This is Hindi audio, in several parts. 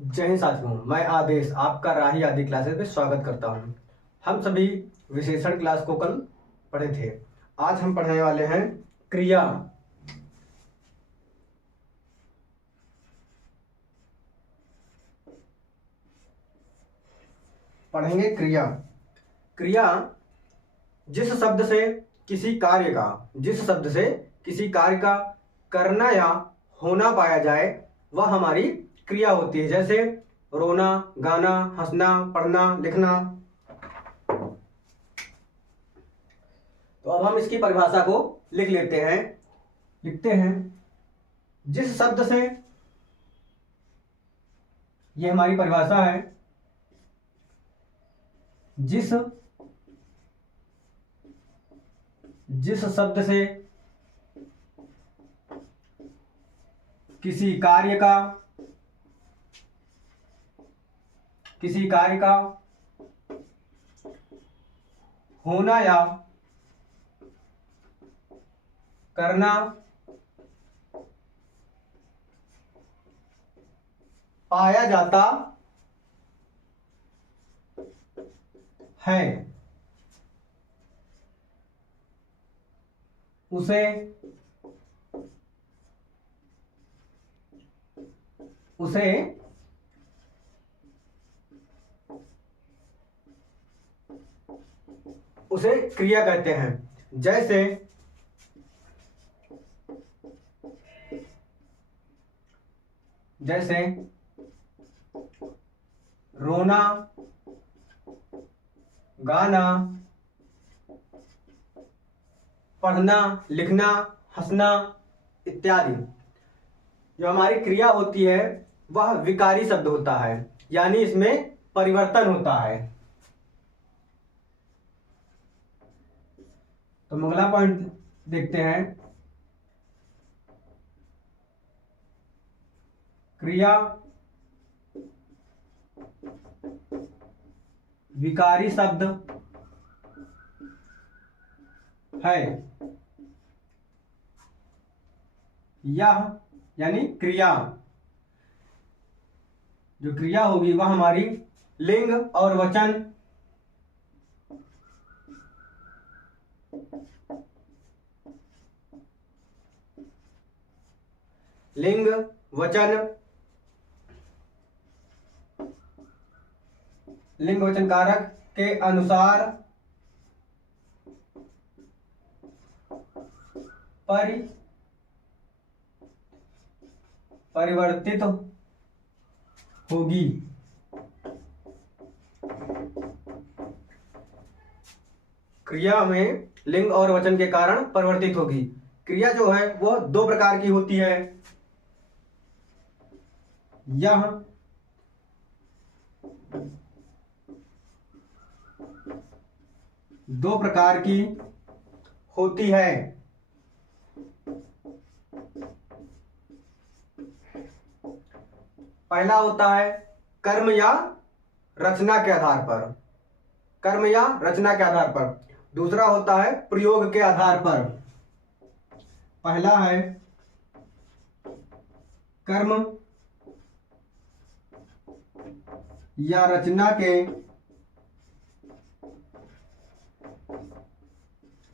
जय हिंद साथियों, मैं आदेश आपका राही आदि क्लासेस में स्वागत करता हूं। हम सभी विशेषण क्लास को कल पढ़े थे। आज हम पढ़ने वाले हैं क्रिया। पढ़ेंगे क्रिया। क्रिया जिस शब्द से किसी कार्य का करना या होना पाया जाए वह हमारी क्रिया होती है। जैसे रोना, गाना, हंसना, पढ़ना, लिखना। तो अब हम इसकी परिभाषा को लिखते हैं। जिस शब्द से, ये हमारी परिभाषा है, जिस शब्द से किसी कार्य का होना या करना पाया जाता है उसे क्रिया कहते हैं। जैसे रोना, गाना, पढ़ना, लिखना, हंसना इत्यादि। जो हमारी क्रिया होती है वह विकारी शब्द होता है, यानी इसमें परिवर्तन होता है। तो अगला पॉइंट देखते हैं। क्रिया विकारी शब्द है। यह यानी क्रिया, जो क्रिया होगी वह हमारी लिंग और वचन लिंग वचन कारक के अनुसार परिवर्तित होगी। क्रिया में लिंग और वचन के कारण परिवर्तित होगी। क्रिया जो है वह दो प्रकार की होती है। यह दो प्रकार की होती है। पहला होता है कर्म या रचना के आधार पर। दूसरा होता है प्रयोग के आधार पर। पहला है कर्म या रचना के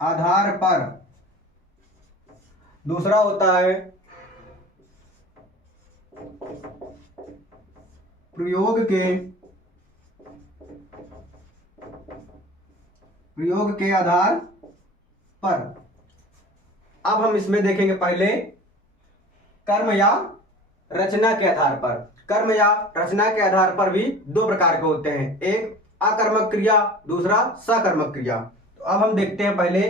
आधार पर। दूसरा होता है प्रयोग के आधार पर। अब हम इसमें देखेंगे पहले कर्म या रचना के आधार पर। कर्म या रचना के आधार पर भी दो प्रकार के होते हैं, एक अकर्मक क्रिया, दूसरा सकर्मक क्रिया। तो अब हम देखते हैं पहले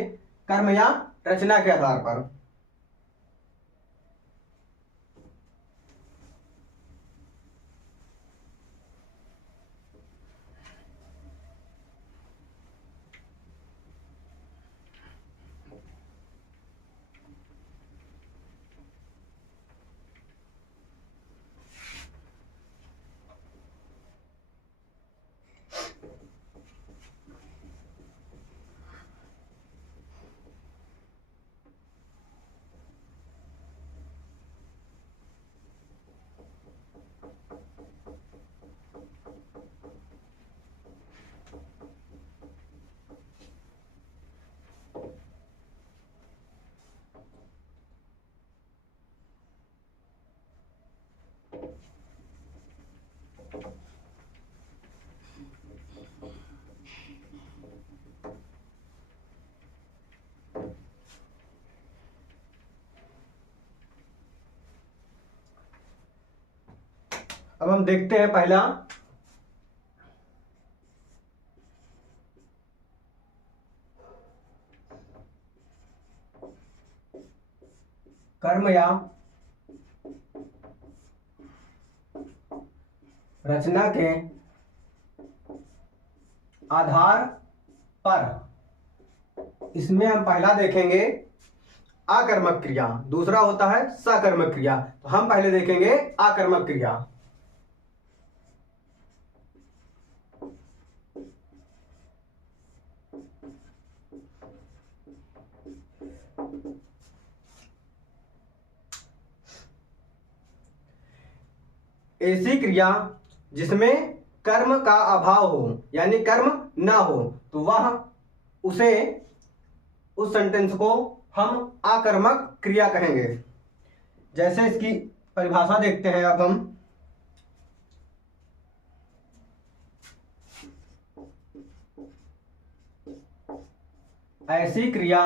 कर्म या रचना के आधार पर। अब हम देखते हैं पहला कर्म या रचना के आधार पर। इसमें हम पहला देखेंगे आकर्मक क्रिया, दूसरा होता है सकर्मक क्रिया। तो हम पहले देखेंगे आकर्मक क्रिया। ऐसी क्रिया जिसमें कर्म का अभाव हो, यानी कर्म ना हो, तो वह उसे उस सेंटेंस को हम आकर्मक क्रिया कहेंगे। जैसे इसकी परिभाषा देखते हैं अब हम। ऐसी क्रिया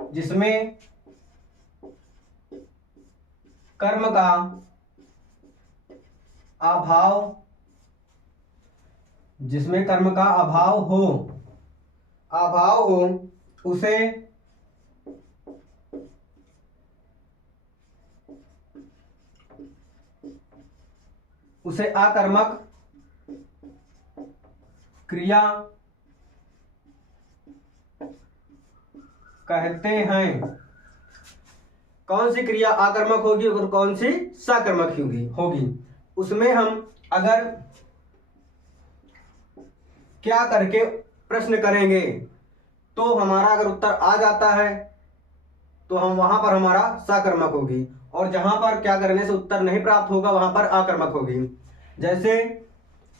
जिसमें कर्म का अभाव, जिसमें कर्म का अभाव हो उसे आकर्मक क्रिया कहते हैं। कौन सी क्रिया आकर्मक होगी और कौन सी सकर्मक होगी उसमें हम अगर क्या करके प्रश्न करेंगे तो हमारा अगर उत्तर आ जाता है तो हम वहां पर हमारा सकर्मक होगी, और जहां पर क्या करने से उत्तर नहीं प्राप्त होगा वहां पर आकर्मक होगी। जैसे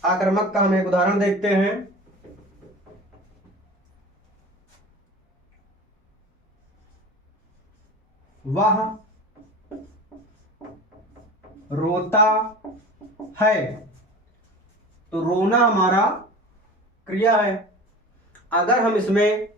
आकर्मक का हम एक उदाहरण देखते हैं। वह रोता है, तो रोना हमारा क्रिया है। अगर हम इसमें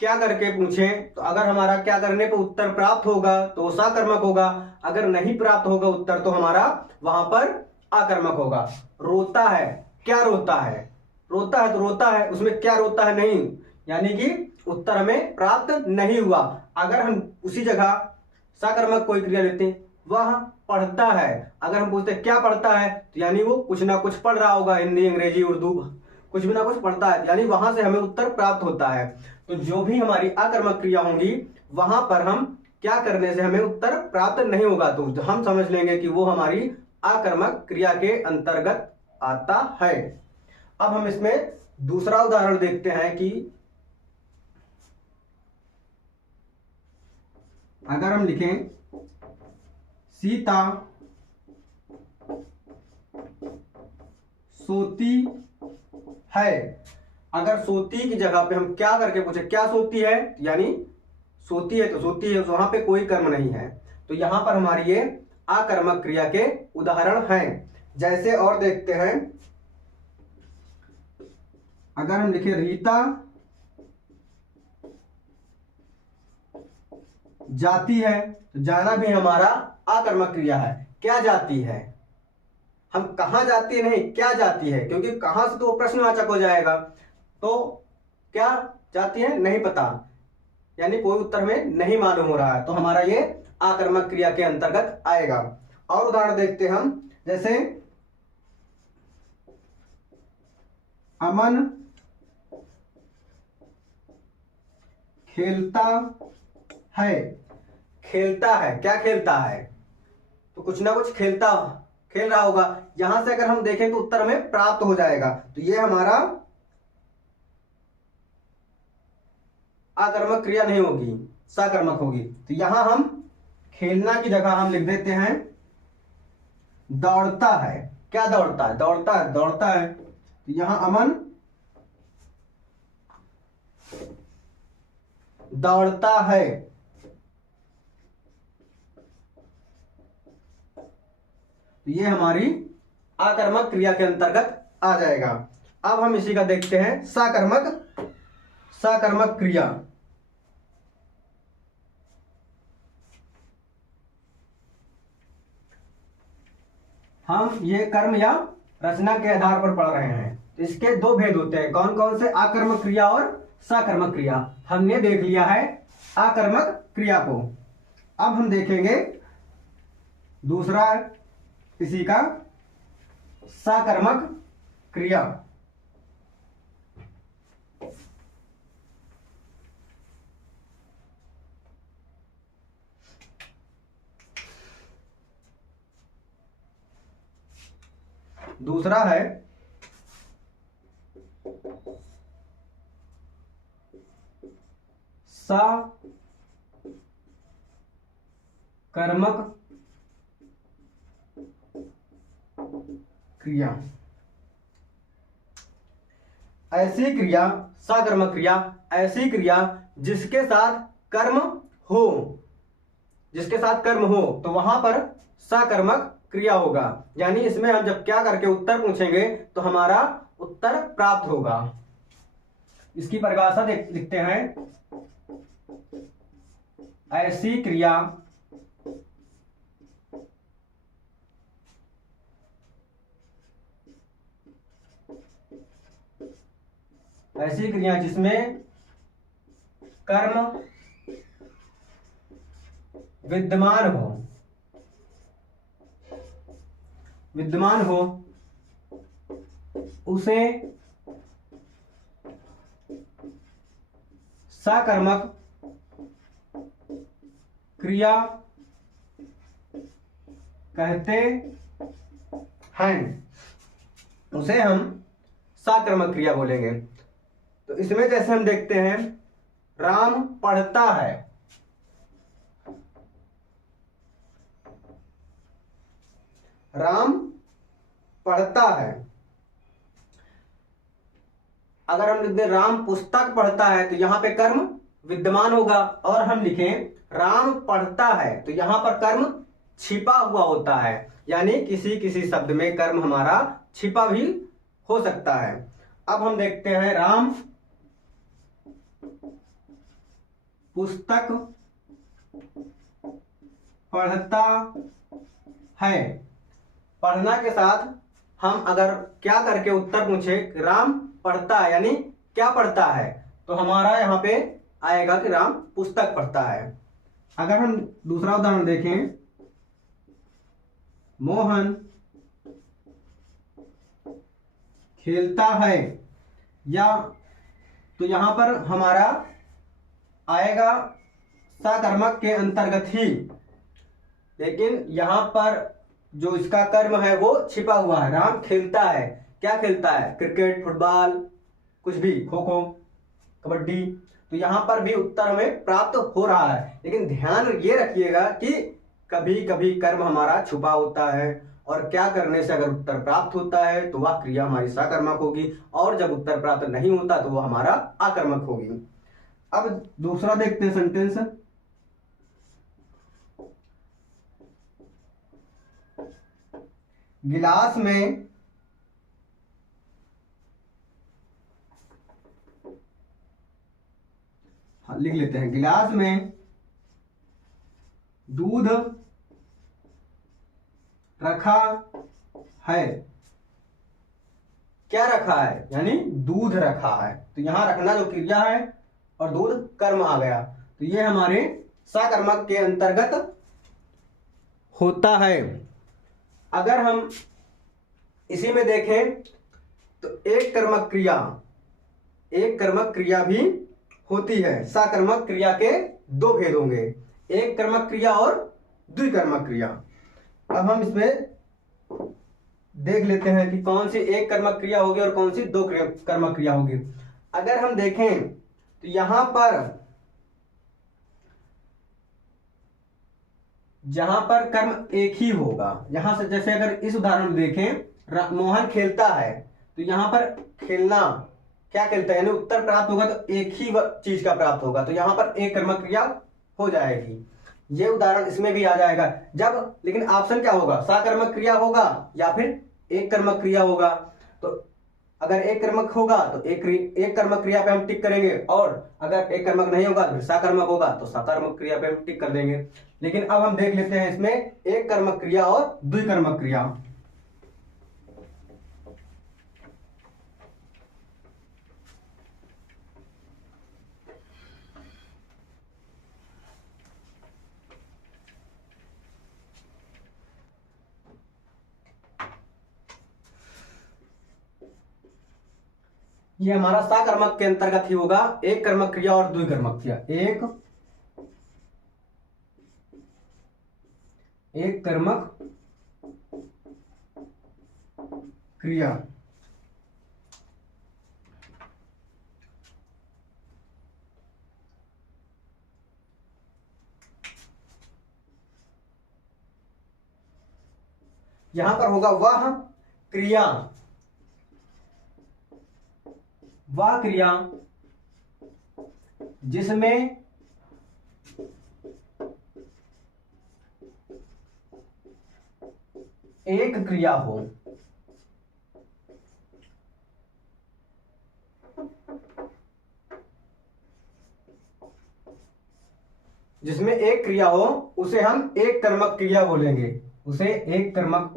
क्या करके पूछें तो अगर हमारा क्या करने पर उत्तर प्राप्त होगा तो सकर्मक होगा, अगर नहीं प्राप्त होगा उत्तर तो हमारा वहां पर आकर्मक होगा। रोता है, क्या रोता है? रोता है तो रोता है, उसमें क्या रोता है नहीं, यानी कि उत्तर हमें प्राप्त नहीं हुआ। अगर हम उसी जगह सकर्मक कोई क्रिया लेते हैं, वह पढ़ता है, अगर हम पूछते क्या पढ़ता है तो यानी वो कुछ ना कुछ पढ़ रहा होगा, हिंदी अंग्रेजी उर्दू कुछ भी ना कुछ पढ़ता है, यानी वहां से हमें उत्तर प्राप्त होता है। तो जो भी हमारी आकर्मक क्रिया होंगी वहां पर हम क्या करने से हमें उत्तर प्राप्त नहीं होगा, तो हम समझ लेंगे कि वो हमारी आकर्मक क्रिया के अंतर्गत आता है। अब हम इसमें दूसरा उदाहरण देखते हैं कि अगर हम लिखें सीता सोती है, अगर सोती की जगह पे हम क्या करके पूछे क्या सोती है, यानी सोती है तो सोती है, वहां पे कोई कर्म नहीं है, तो यहां पर हमारी ये आकर्मक क्रिया के उदाहरण हैं। जैसे और देखते हैं, अगर हम लिखे रीता जाती है, तो जाना भी हमारा आकर्मक क्रिया है। क्या जाती है, हम कहां जाती है नहीं, क्या जाती है, क्योंकि कहां से तो प्रश्नवाचक हो जाएगा, तो क्या जाती है नहीं पता, यानी कोई उत्तर में नहीं मालूम हो रहा है, तो हमारा ये आकर्मक क्रिया के अंतर्गत आएगा। और उदाहरण देखते हैं हम, जैसे अमन खेलता है, खेलता है, क्या खेलता है, तो कुछ ना कुछ खेल रहा होगा, यहां से अगर हम देखें तो उत्तर हमें प्राप्त हो जाएगा, तो ये हमारा आकर्मक क्रिया नहीं होगी, सकर्मक होगी। तो यहां हम खेलना की जगह हम लिख देते हैं दौड़ता है, क्या दौड़ता है, दौड़ता है, तो यहां अमन दौड़ता है, तो ये हमारी आकर्मक क्रिया के अंतर्गत आ जाएगा। अब हम इसी का देखते हैं सकर्मक क्रिया। हम ये कर्म या रचना के आधार पर पढ़ रहे हैं। तो इसके दो भेद होते हैं, कौन कौन से? आकर्मक क्रिया और सकर्मक क्रिया। हमने देख लिया है आकर्मक क्रिया को। अब हम देखेंगे दूसरा इसी का सकर्मक क्रिया। दूसरा है सकर्मक क्रिया। ऐसी क्रिया, सकर्मक क्रिया, ऐसी क्रिया जिसके साथ कर्म हो, जिसके साथ कर्म हो तो वहां पर सकर्मक क्रिया होगा। यानी इसमें हम जब क्या करके उत्तर पूछेंगे तो हमारा उत्तर प्राप्त होगा। इसकी परिभाषा लिखते हैं, ऐसी क्रिया जिसमें कर्म विद्यमान हो उसे सकर्मक क्रिया कहते हैं। उसे हम सकर्मक क्रिया बोलेंगे। तो इसमें जैसे हम देखते हैं, राम पढ़ता है, राम पढ़ता है। अगर हम लिख दें राम पुस्तक पढ़ता है तो यहां पे कर्म विद्यमान होगा। और हम लिखें राम पढ़ता है तो यहां पर कर्म छिपा हुआ होता है। यानी किसी किसी शब्द में कर्म हमारा छिपा भी हो सकता है। अब हम देखते हैं, राम पुस्तक पढ़ता है। पढ़ना के साथ हम अगर क्या करके उत्तर पूछे, राम पढ़ता है यानी क्या पढ़ता है, तो हमारा यहाँ पे आएगा कि राम पुस्तक पढ़ता है। अगर हम दूसरा उदाहरण देखें, मोहन खेलता है, या तो यहां पर हमारा आएगा सकर्मक के अंतर्गत ही, लेकिन यहां पर जो इसका कर्म है वो छिपा हुआ है। राम खेलता है, क्या खेलता है? क्रिकेट, फुटबॉल, कुछ भी, खो खो, कबड्डी। तो यहां पर भी उत्तर हमें प्राप्त हो रहा है। लेकिन ध्यान ये रखिएगा कि कभी कभी कर्म हमारा छुपा होता है, और क्या करने से अगर उत्तर प्राप्त होता है तो वह क्रिया हमारी सकर्मक होगी, और जब उत्तर प्राप्त नहीं होता तो वह हमारा आकर्मक होगी। अब दूसरा देखते हैं सेंटेंस, गिलास में लिख लेते हैं, गिलास में दूध रखा है। क्या रखा है? यानी दूध रखा है। तो यहां रखना जो क्रिया है और दूध कर्म आ गया, तो ये हमारे सकर्मक के अंतर्गत होता है। अगर हम इसी में देखें तो एक कर्मक क्रिया भी होती है। सकर्मक क्रिया के दो भेद होंगे, एक कर्मक क्रिया और द्विकर्मक क्रिया। अब हम इसमें देख लेते हैं कि कौन सी एक कर्मक क्रिया होगी और कौन सी दो कर्मक क्रिया होगी। अगर हम देखें तो यहां पर जहां पर कर्म एक ही होगा, यहां से जैसे अगर इस उदाहरण में देखें, मोहन खेलता है, तो यहां पर खेलना, क्या खेलता है, यानी उत्तर प्राप्त होगा तो एक ही चीज का प्राप्त होगा, तो यहां पर एक कर्मक क्रिया हो जाएगी। ये उदाहरण इसमें भी आ जाएगा जब, लेकिन ऑप्शन क्या होगा, सकर्मक क्रिया होगा या फिर एक कर्मक क्रिया होगा। तो अगर एक कर्मक होगा तो एक कर्मक क्रिया पे हम टिक करेंगे, और अगर एक कर्मक नहीं होगा तो सकर्मक होगा तो सकर्मक क्रिया पे हम टिक कर देंगे। लेकिन अब हम देख लेते हैं इसमें एक कर्मक क्रिया और द्विकर्मक क्रिया। ये हमारा सकर्मक के अंतर्गत ही होगा। एक कर्मक क्रिया और द्विकर्मक क्रिया। एक कर्मक क्रिया। यहां पर होगा वह क्रिया, वह क्रिया जिसमें एक क्रिया हो। जिसमें एक क्रिया हो उसे हम एक कर्मक क्रिया बोलेंगे। उसे एक कर्मक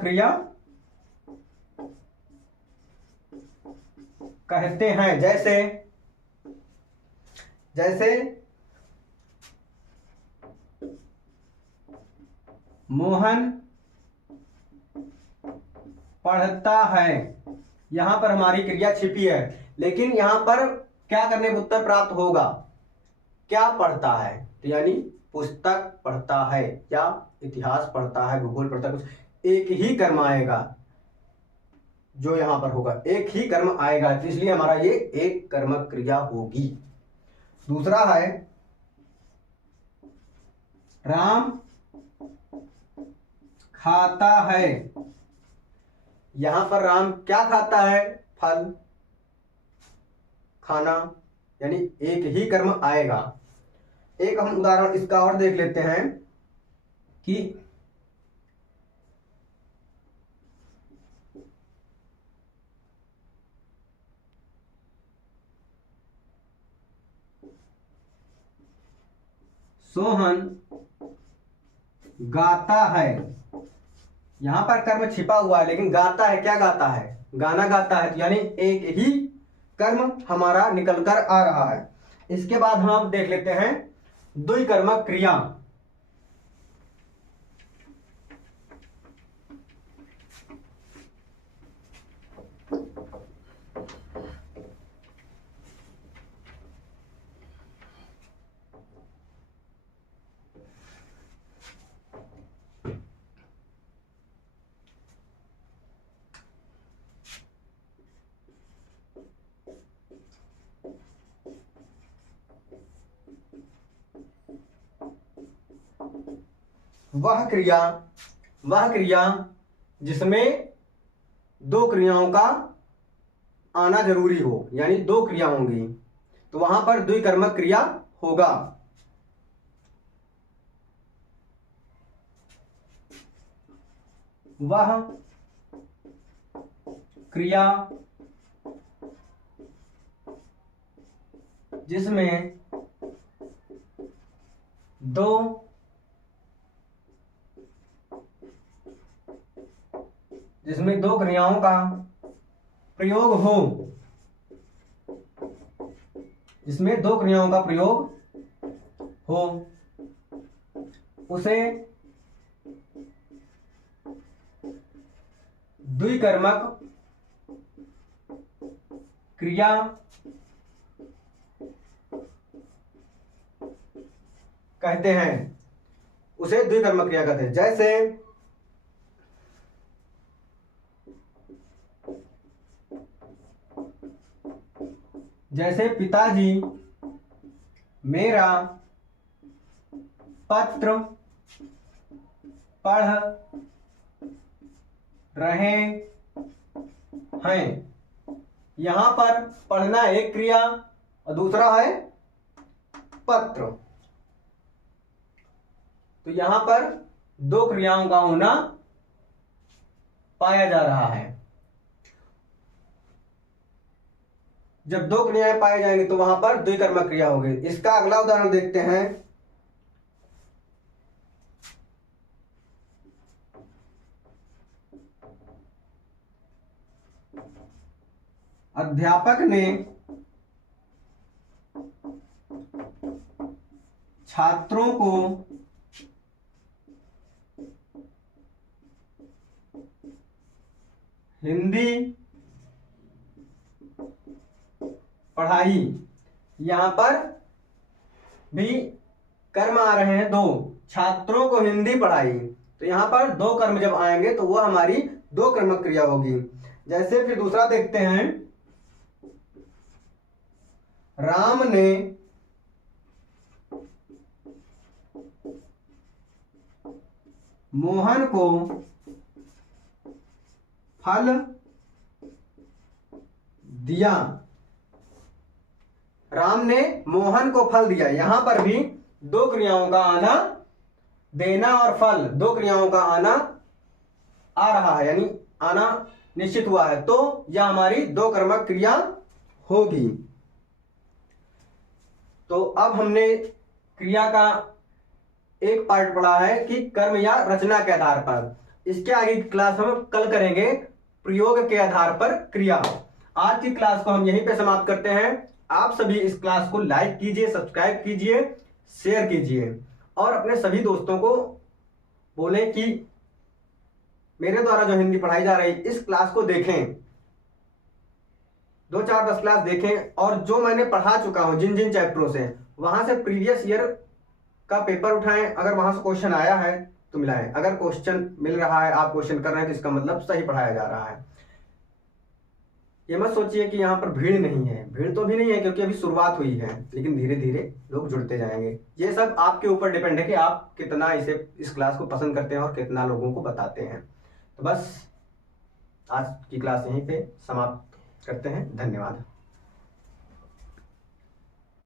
क्रिया कहते हैं। जैसे मोहन पढ़ता है। यहां पर हमारी क्रिया छिपी है, लेकिन यहां पर क्या करने पर उत्तर प्राप्त होगा? क्या पढ़ता है, तो यानी पुस्तक पढ़ता है या इतिहास पढ़ता है, भूगोल पढ़ता है, कुछ एक ही कर्म आएगा जो यहां पर होगा, एक ही कर्म आएगा, तो इसलिए हमारा ये एक कर्मक क्रिया होगी। दूसरा है राम खाता है। यहां पर राम क्या खाता है? फल, खाना, यानी एक ही कर्म आएगा। एक हम उदाहरण इसका और देख लेते हैं कि सोहन गाता है। यहां पर कर्म छिपा हुआ है, लेकिन गाता है, क्या गाता है? गाना गाता है, यानी एक ही कर्म हमारा निकल कर आ रहा है। इसके बाद हम देख लेते हैं द्विकर्मक क्रिया। वह क्रिया जिसमें दो क्रियाओं का आना जरूरी हो, यानी दो क्रिया होंगी, तो वहां पर द्विकर्मक क्रिया होगा। वह क्रिया जिसमें दो क्रियाओं का प्रयोग हो, जिसमें दो क्रियाओं का प्रयोग हो, उसे द्विकर्मक क्रिया कहते हैं। उसे द्विकर्मक क्रिया कहते हैं। जैसे पिताजी मेरा पत्र पढ़ रहे हैं। यहां पर पढ़ना एक क्रिया और दूसरा है पत्र, तो यहां पर दो क्रियाओं का होना पाया जा रहा है। जब दो क्रियाएं पाई जाएंगी तो वहां पर द्विकर्मक क्रिया होगी। इसका अगला उदाहरण देखते हैं। अध्यापक ने छात्रों को हिंदी पढ़ाई। यहां पर भी कर्म आ रहे हैं दो, छात्रों को हिंदी पढ़ाई। तो यहां पर दो कर्म जब आएंगे तो वह हमारी दो कर्मक क्रिया होगी। जैसे फिर दूसरा देखते हैं, राम ने मोहन को फल दिया। राम ने मोहन को फल दिया। यहां पर भी दो क्रियाओं का आना, देना और फल, दो क्रियाओं का आना आ रहा है, यानी आना निश्चित हुआ है, तो यह हमारी दो कर्मक क्रिया होगी। तो अब हमने क्रिया का एक पार्ट पढ़ा है कि कर्म या रचना के आधार पर। इसके आगे की क्लास हम कल करेंगे प्रयोग के आधार पर क्रिया। आज की क्लास को हम यहीं पे समाप्त करते हैं। आप सभी इस क्लास को लाइक कीजिए, सब्सक्राइब कीजिए, शेयर कीजिए और अपने सभी दोस्तों को बोलें कि मेरे द्वारा जो हिंदी पढ़ाई जा रही इस क्लास को देखें, 2 4 10 क्लास देखें और जो मैंने पढ़ा चुका हूं जिन जिन चैप्टरों से, वहां से प्रीवियस ईयर का पेपर उठाएं। अगर वहां से क्वेश्चन आया है तो मिलाएं। अगर क्वेश्चन मिल रहा है, आप क्वेश्चन कर रहे हैं, तो इसका मतलब सही पढ़ाया जा रहा है। ये मत सोचिए कि यहाँ पर भीड़ नहीं है, भीड़ तो भी नहीं है क्योंकि अभी शुरुआत हुई है, लेकिन धीरे धीरे लोग जुड़ते जाएंगे। ये सब आपके ऊपर डिपेंड है कि आप कितना इस क्लास को पसंद करते हैं और कितना लोगों को बताते हैं। तो बस आज की क्लास यहीं पे समाप्त करते हैं। धन्यवाद।